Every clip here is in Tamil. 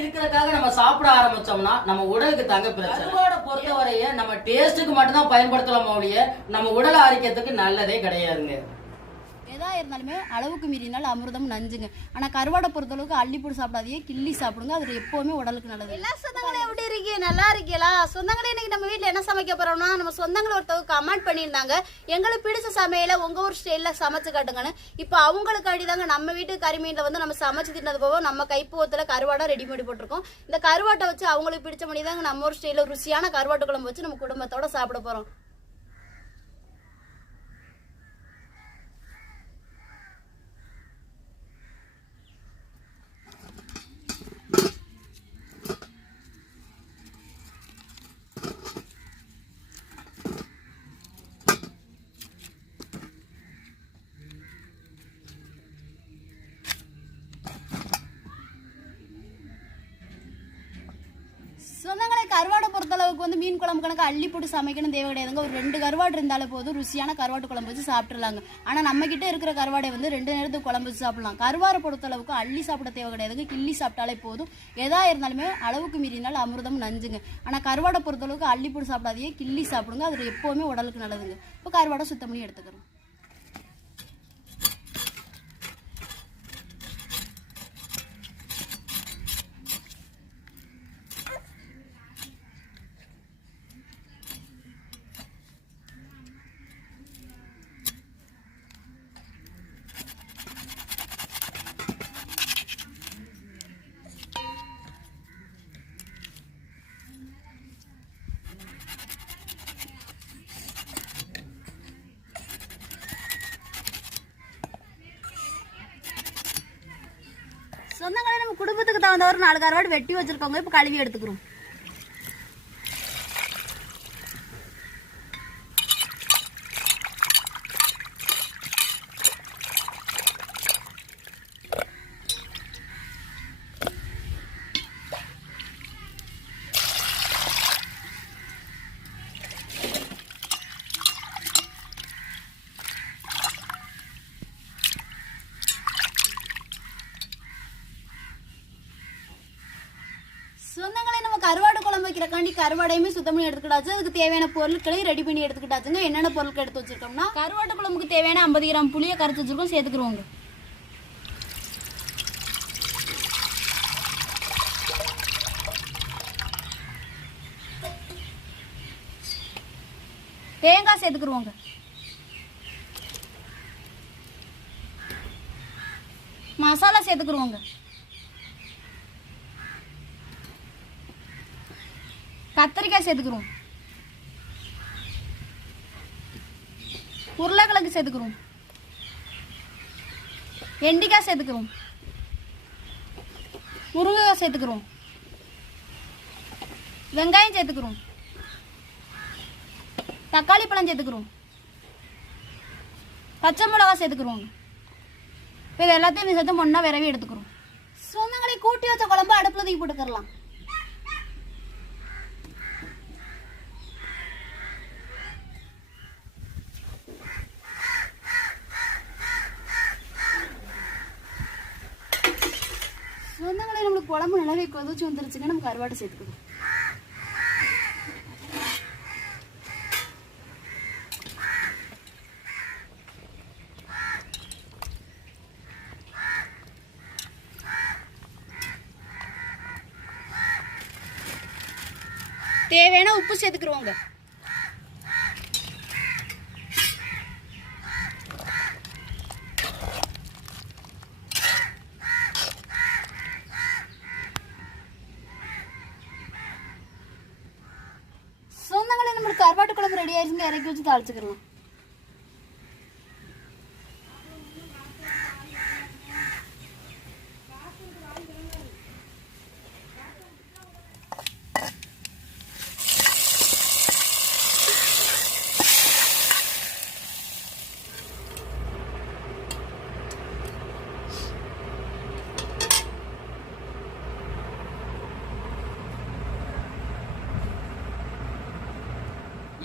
இருக்கிறதுக்காக நம்ம சாப்பிட ஆரம்பிச்சோம்னா நம்ம உடலுக்கு தங்க பிரச்சனை. கருவாடை பொறுத்தவரைய நம்ம டேஸ்ட்டுக்கு மட்டும்தான் பயன்படுத்தலாம ஒழிய நம்ம உடல் ஆரோக்கியத்துக்கு நல்லதே கிடையாதுங்க. எதா இருந்தாலுமே அளவுக்கு மீறினால் அமிர்தம் நஞ்சுங்க. ஆனா கருவாடை பொறுத்தளவுக்கு அளவுக்கு அள்ளிப்பூடு சாப்பிடாதீங்க கிள்ளி சாப்பிடுங்க அது எப்பவுமே உடலுக்கு நல்லது. எல்லா சொந்தங்களும் எப்படி இருக்கீங்க? நல்லா இருக்கீங்களா? சொந்தங்களே இன்னைக்கு நம்ம வீட்டில் என்ன சமைக்க போறோம்னா நம்ம சொந்தங்கள் ஒருத்தவங்க கமெண்ட் பண்ணியிருந்தாங்க. எங்களுக்கு பிடிச்ச சமையல உங்க ஊர் ஸ்டைல்ல சமைச்சு காட்டுங்கன்னு. இப்போ அவங்களுக்கு அடிதாங்க நம்ம வீட்டு கறிமீன்ல வந்து நம்ம சமைச்சு தின்னது போக நம்ம கைப்பூவத்துல கருவாடை ரெடி பண்ணி போட்டிருக்கோம். இந்த கருவாட்டை வச்சு அவங்களுக்கு பிடிச்ச மணி தாங்க நம்ம ஊர் ஸ்டைல ருசியான கருவாட்டு குழம்பு வச்சு நம்ம குடும்பத்தோட சாப்பிட போறோம் சொந்தங்களை அளவுக்கு வந்து மீன் குழம்பு கணக்கு அள்ளி போட்டு சமைக்கணும் தேவை கிடையாதுங்க ஒரு ரெண்டு கருவாடு இருந்தாலே போதும். ருசியான கருவாட்டு குழம்பு வச்சு சாப்பிட்டுலாங்க ஆனால் நம்ம கிட்ட இருக்கிற கருவாடை வந்து ரெண்டு நேரத்துக்கு குழம்பு வச்சு சாப்பிடலாம். கருவாடை பொறுத்தளவுக்கு அள்ளி சாப்பிட தேவை கிடையாதுங்க. கிள்ளி சாப்பிட்டாலே போதும். எதா இருந்தாலுமே அளவுக்கு மீறினால் அமிர்தம் நஞ்சுங்க. ஆனால் கருவாடை பொறுத்தளவுக்கு அள்ளி போட்டு சாப்பிடாதீங்க. கிள்ளி சாப்பிடுங்க. அது எப்பவுமே உடலுக்கு நல்லதுங்க. இப்போ கருவாடை சுத்தம் பண்ணி எடுத்துக்கிறோம். சொந்தங்களே நம்ம குடும்பத்துக்கு தகுந்த ஒரு நாலு கருவாடு வெட்டி வச்சிருக்கோங்க இப்போ கழுவி எடுத்துக்கிறோம் சொந்தங்களே நம்ம கருவாடு அதுக்காண்டி கருவாடையுமே சுத்தம் பண்ணி எடுத்துக்கிட்டாச்சு. அதுக்கு தேவையான பொருட்களையும் ரெடி பண்ணி எடுத்துக்கிட்டாச்சுங்க. என்னென்ன பொருட்கள் எடுத்து வச்சிருக்கோம்னா? கருவாட்டு குழம்புக்கு தேவையான ஐம்பது கிராம் புளியை கரைச்சி வச்சிருக்கோம். சேர்த்துக்கிறோங்க தேங்காய் சேர்த்துக்கிடுவோங்க மசாலா சேர்த்துக்கிடுவோங்க சேர்த்துக்கிறோம். உருளைக்கிழங்கு சேர்த்துக்கிறோம். வெண்டிக்காய் சேர்த்துக்கிறோம். முருங்கைக்காய் சேர்த்துக்கிறோம். வெங்காயம் சேர்த்துக்கிறோம். தக்காளி பழம் சேர்த்துக்கிறோம். பச்சை மிளகா சேர்த்துக்கிறோம். இப்போ இது எல்லாத்தையும் சேர்த்து ஒன்றா விரவி எடுத்துக்கிறோம். சொந்தங்களை கூட்டி வச்ச குழம்பு அடுப்பில் தூக்கி போட்டுக்கிறலாம். சொந்தங்களே நம்மளுக்கு குழம்பு நல்லாவே கொதிச்சு வந்துருச்சுன்னா நம்ம கருவாட்டை சேர்த்துக்கணும். தேவையான உப்பு சேர்த்துக்கிறோங்க சொந்தங்களே நம்மளுக்கு கருவாட்டு குழம்பு ரெடி ஆயிருச்சுங்க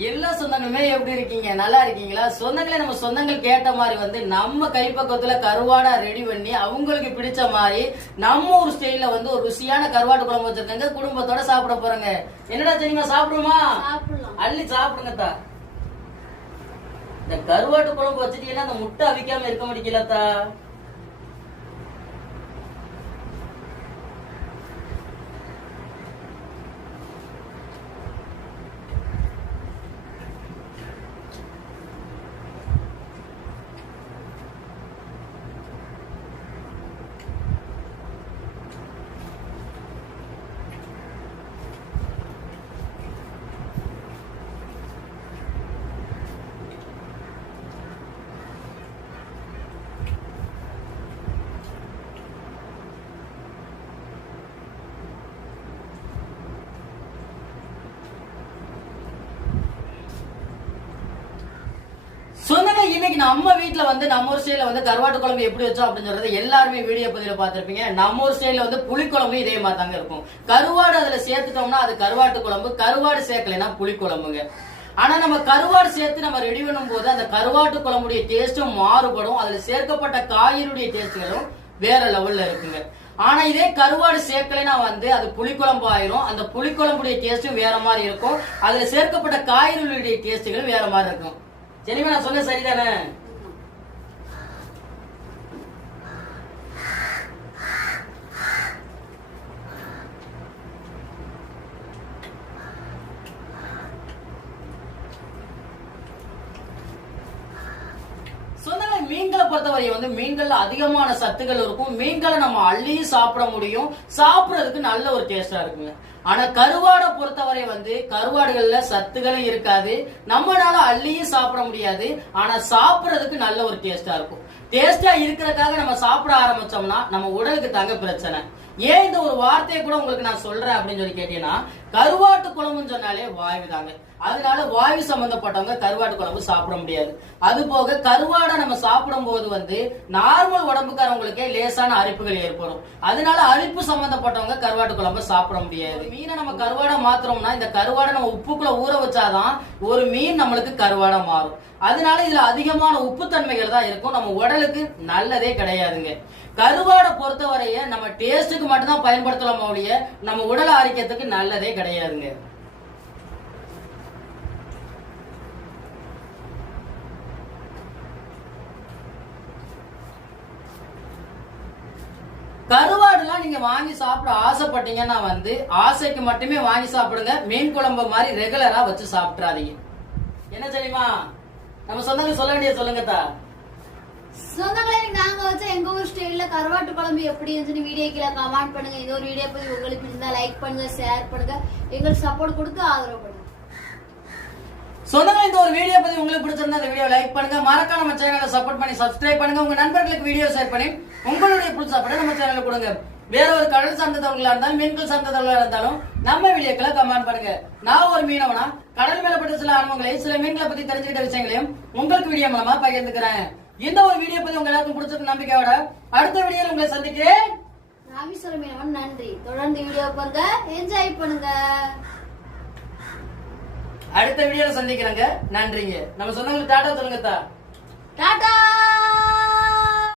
எல்லா சொந்தங்களுமே எப்படி இருக்கீங்க? நல்லா இருக்கீங்களா? சொந்தங்களே நம்ம சொந்தங்கள் கேட்ட மாதிரி வந்து நம்ம கைப்பக்கத்துல கருவாடா ரெடி பண்ணி அவங்களுக்கு பிடிச்ச மாதிரி நம்ம ஒரு ஸ்டைல்ல வந்து ஒரு ருசியான கருவாட்டு குழம்பு வச்சிருக்காங்க. குடும்பத்தோட சாப்பிட போறோங்க. என்னடா தெரியுமா? சாப்பிடுமா அள்ளி சாப்பிடுங்க தா. இந்த கருவாட்டு குழம்பு வச்சுட்டீங்கன்னா அந்த முட்டை அவிக்காம இருக்க முடியல தா சொந்தங்க இன்னைக்கு நம்ம வீட்டில் வந்து நம்ம ஒரு ஸ்டைல வந்து கருவாட்டு குழம்பு எப்படி வச்சோம் அப்படின்னு சொல்றது எல்லாருமே வீடியோ பதிவில் பார்த்துருப்பீங்க. நம்ம ஒரு ஸ்டைல வந்து புளிக்குழம்பு இதே மாதிரி தாங்க இருக்கும். கருவாடு அதுல சேர்த்துட்டோம்னா அது கருவாட்டு குழம்பு கருவாடு சேர்க்கலைன்னா புளிக்குழம்புங்க ஆனா நம்ம கருவாடு சேர்த்து நம்ம ரெடி பண்ணும்போது அந்த கருவாட்டு குழம்புடைய டேஸ்டும் மாறுபடும். அதுல சேர்க்கப்பட்ட காய்கறியுடைய டேஸ்ட்களும் வேற லெவல்ல இருக்குங்க. ஆனா இதே கருவாடு சேர்க்கலைன்னா வந்து அது புளிக்குழம்பு ஆயிரும். அந்த புளிக்குழம்புடைய டேஸ்டும் வேற மாதிரி இருக்கும். அதுல சேர்க்கப்பட்ட காய்கறிகளுடைய டேஸ்ட்டுகளும் வேற மாதிரி இருக்கும். ஜெனிமா நான் சொன்ன சரிதானே? மீன்களை பொறுத்தவரை வந்து மீன்கள்ல அதிகமான சத்துக்கள் இருக்கும். மீன்களை நம்ம அள்ளியும் சாப்பிட முடியும். சாப்பிடுறதுக்கு நல்ல ஒரு டேஸ்டா இருக்குங்க. ஆனா கருவாடை பொறுத்தவரை வந்து கருவாடுகள்ல சத்துக்களும் இருக்காது. நம்மளால அள்ளியும் சாப்பிட முடியாது. ஆனா சாப்பிடுறதுக்கு நல்ல ஒரு டேஸ்டா இருக்கும். டேஸ்டா இருக்கிறதுக்காக நம்ம சாப்பிட ஆரம்பிச்சோம்னா நம்ம உடலுக்கு தாங்க பிரச்சனை. ஏன் இந்த ஒரு வார்த்தையை கூட உங்களுக்கு நான் சொல்றேன் அப்படின்னு சொல்லி கேட்டீங்கன்னா கருவாட்டு குழம்புன்னு சொன்னாலே வாயு தாங்க. அதனால வாயு சம்பந்தப்பட்டவங்க கருவாட்டு குழம்பு சாப்பிட முடியாது. அது போக கருவாடை நம்ம சாப்பிடும் போது வந்து நார்மல் உடம்புக்காரவங்களுக்கே லேசான அரிப்புகள் ஏற்படும். அதனால அரிப்பு சம்பந்தப்பட்டவங்க கருவாட்டு குழம்பு சாப்பிட முடியாது. மீனை நம்ம கருவாடை மாத்துறோம்னா இந்த கருவாடை நம்ம உப்புக்குள்ள ஊற வச்சாதான் ஒரு மீன் நம்மளுக்கு கருவாடை மாறும். அதனால இதுல அதிகமான உப்புத்தன்மைகள் தான் இருக்கும். நம்ம உடலுக்கு நல்லதே கிடையாதுங்க. கருவாடை பொறுத்தவரைய நம்ம டேஸ்ட்டுக்கு மட்டும்தான் பயன்படுத்தலாமோ ஒழிய நம்ம உடல் ஆரோக்கியத்துக்கு நல்லதே கிடையாதுங்க. கருவாடுலாம் நீங்க வாங்கி சாப்பிட ஆசைப்பட்டீங்கன்னா வந்து ஆசைக்கு மட்டுமே வாங்கி சாப்பிடுங்க. மீன் குழம்பு மாதிரி ரெகுலரா வச்சு சாப்பிட்றாதீங்க. என்ன தெரியுமா? நம்ம சொந்தங்க சொல்ல வேண்டிய சொல்லுங்க தா. சொந்தங்களே இன்னைக்கு நாங்க வச்ச எங்க ஊர் ஸ்டைல்ல கருவாட்டு குழம்பு எப்படி இருந்துச்சுன்னு வீடியோ கீழே கமெண்ட் பண்ணுங்க. இந்த ஒரு வீடியோ பத்தி உங்களுக்கு பிடிச்சிருந்தா லைக் பண்ணுங்க ஷேர் பண்ணுங்க. எங்களுக்கு சப்போர்ட் கொடுத்து ஆதரவு பண்ணுங்க. சொந்தங்க இந்த ஒரு வீடியோ பத்தி உங்களுக்கு பிடிச்சிருந்தா இந்த வீடியோ லைக் பண்ணுங்க. மறக்காம நம்ம சேனலை சப்போர்ட் பண்ணி சப்ஸ்கிரைப் பண்ணுங்க. உங்க நண்பர்களுக்கு வீடியோ ஷேர் பண்ணி உங்களுடைய புதுசா பண்ண நம்ம சேனலுக்கு கொடுங்க. வேற ஒரு கடல் சார்ந்த இருந்தாலும் மீன்கள் சார்ந்த இருந்தாலும் நம்ம வீடியோக்களை கமெண்ட் பண்ணுங்க. நான் ஒரு மீனவனா கடல் மேல பட்ட சில அனுபவங்களையும் சில மீன்களை பத்தி தெரிஞ்சுக்கிட்ட விஷயங்களையும் உங்களுக்கு வீடியோ மூலமா பகிர்ந்துக்கிறேன். இந்த ஒரு வீடியோ பத்தி உங்க எல்லாருக்கும் பிடிச்சிருக்க நம்பிக்கையோட அடுத்த வீடியோல உங்களை சந்திக்கிறேன். ராமேஸ்வரம் நன்றி. தொடர்ந்து வீடியோ பாருங்க என்ஜாய் பண்ணுங்க. அடுத்த வீடியோல சந்திக்கிறேங்க. நன்றிங்க. நம்ம சொந்தங்களுக்கு டாட்டா சொல்லுங்க தா டாடா